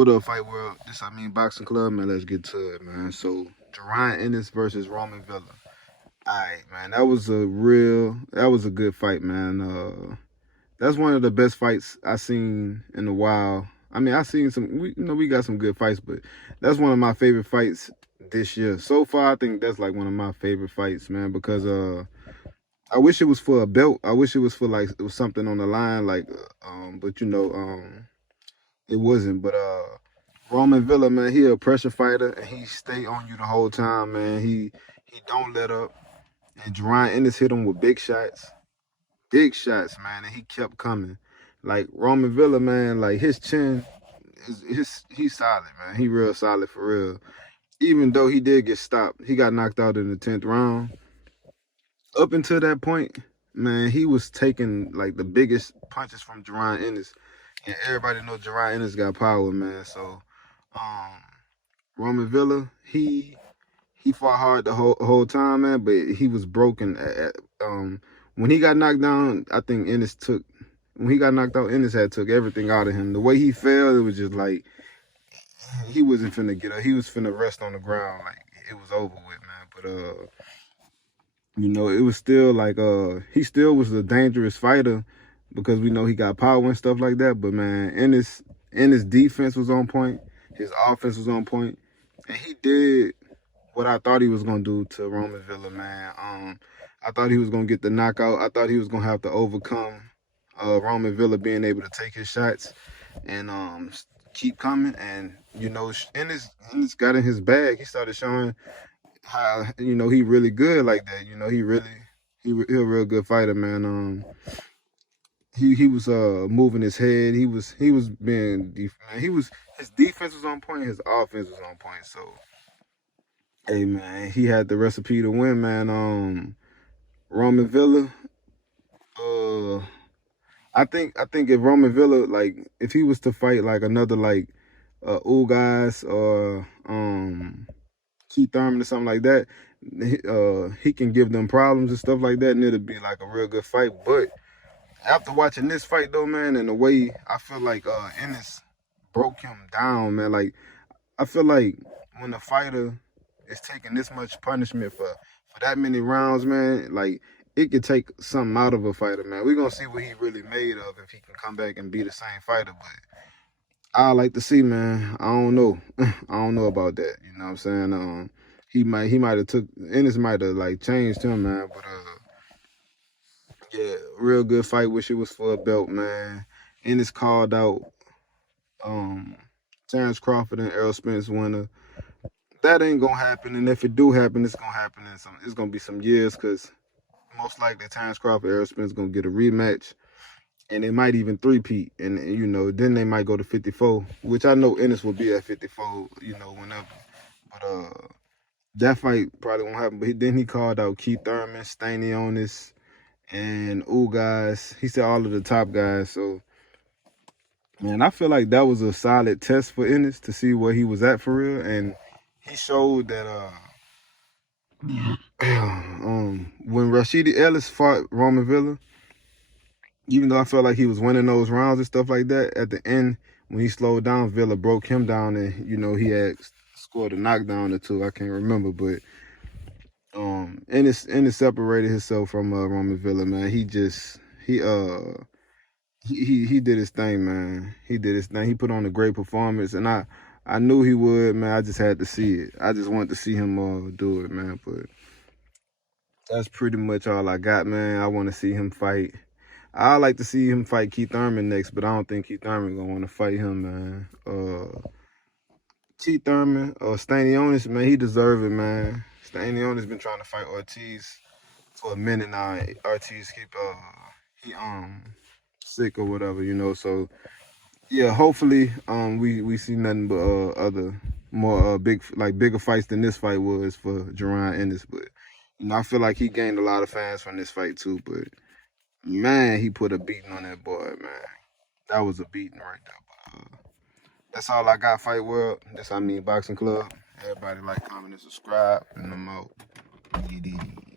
What up, Fight World? This Amin Boxing Club, man. Let's get to it, man. So, Jaron Ennis versus Roman Villa. Alright, man. That was a good fight, man. That's one of the best fights I seen in a while. I mean, I seen we got some good fights, but that's one of my favorite fights this year. So far, I think that's like one of my favorite fights, man, because I wish it was for a belt. I wish it was for like it was something on the line, like but it wasn't. But Roman Villa, man, he a pressure fighter and he stay on you the whole time, man. He don't let up. And Jaron Ennis hit him with big shots, man, and he kept coming. Like Roman Villa, man, like his chin he's solid, man. He real solid for real. Even though he did get stopped, he got knocked out in the 10th round. Up until that point, man, he was taking like the biggest punches from Jaron Ennis. And everybody knows Jaron Ennis got power, man. So um Roman Villa, he fought hard the whole time, man, but he was broken when he got knocked down. I think when he got knocked out, Ennis had took everything out of him. The way he fell, it was just like he wasn't finna get up. He was finna rest on the ground, like it was over with, man. But it was still like he still was a dangerous fighter because we know he got power and stuff like that. But man, Ennis defense was on point, his offense was on point, and he did what I thought he was gonna do to Roman Villa, man. I thought he was gonna get the knockout. I thought he was gonna have to overcome Roman Villa being able to take his shots and keep coming. And Ennis got in his bag. He started showing how he really good like that. He a real good fighter, man. He was moving his head. He was being his defense was on point. His offense was on point. So. Hey man, he had the recipe to win, man. Roman Villa. I think if Roman Villa, like, if he was to fight like another like Ugas or Keith Thurman or something like that, he can give them problems and stuff like that, and it'll be like a real good fight. But after watching this fight though, man, and the way I feel like Ennis broke him down, man, like I feel like when a fighter is taking this much punishment for that many rounds, man, like it could take something out of a fighter, man. We're gonna see what he really made of if he can come back and be the same fighter. But I like to see, man. I don't know. I don't know about that. You know what I'm saying? He might have took Ennis might have like changed him, man. But yeah, real good fight. Wish it was for a belt, man. Ennis called out Terrence Crawford and Errol Spence winner. That ain't gonna happen, and if it do happen, it's gonna happen in it's gonna be some years, because most likely Terrence Crawford, Errol Spence gonna get a rematch, and they might even three-peat, and then they might go to 54, which I know Ennis will be at 54, whenever. But that fight probably won't happen. But then he called out Keith Thurman, Stanionis, and guys. He said all of the top guys. So man, I feel like that was a solid test for Ennis to see where he was at for real, and he showed that when Rashidi Ellis fought Roman Villa, even though I felt like he was winning those rounds and stuff like that, at the end when he slowed down, Villa broke him down, and he had scored a knockdown or two. I can't remember, but Ennis separated himself from Roman Villa, man. He did his thing, man. He did his thing. He put on a great performance, and I knew he would, man. I just had to see it. I just wanted to see him do it, man. But that's pretty much all I got, man. I want to see him fight. I like to see him fight Keith Thurman next, but I don't think Keith Thurman gonna want to fight him, man. Keith Thurman or Stanionis, man, he deserve it, man. Stanionis been trying to fight Ortiz for a minute now. Ortiz keep he sick or whatever, So yeah, hopefully we see nothing but more bigger fights than this fight was for Jaron Ennis. But I feel like he gained a lot of fans from this fight too. But man, he put a beating on that boy, man. That was a beating right there. But that's all I got, Fight World. That's Boxing Club. Everybody like, comment, and subscribe, and I'm out. GD.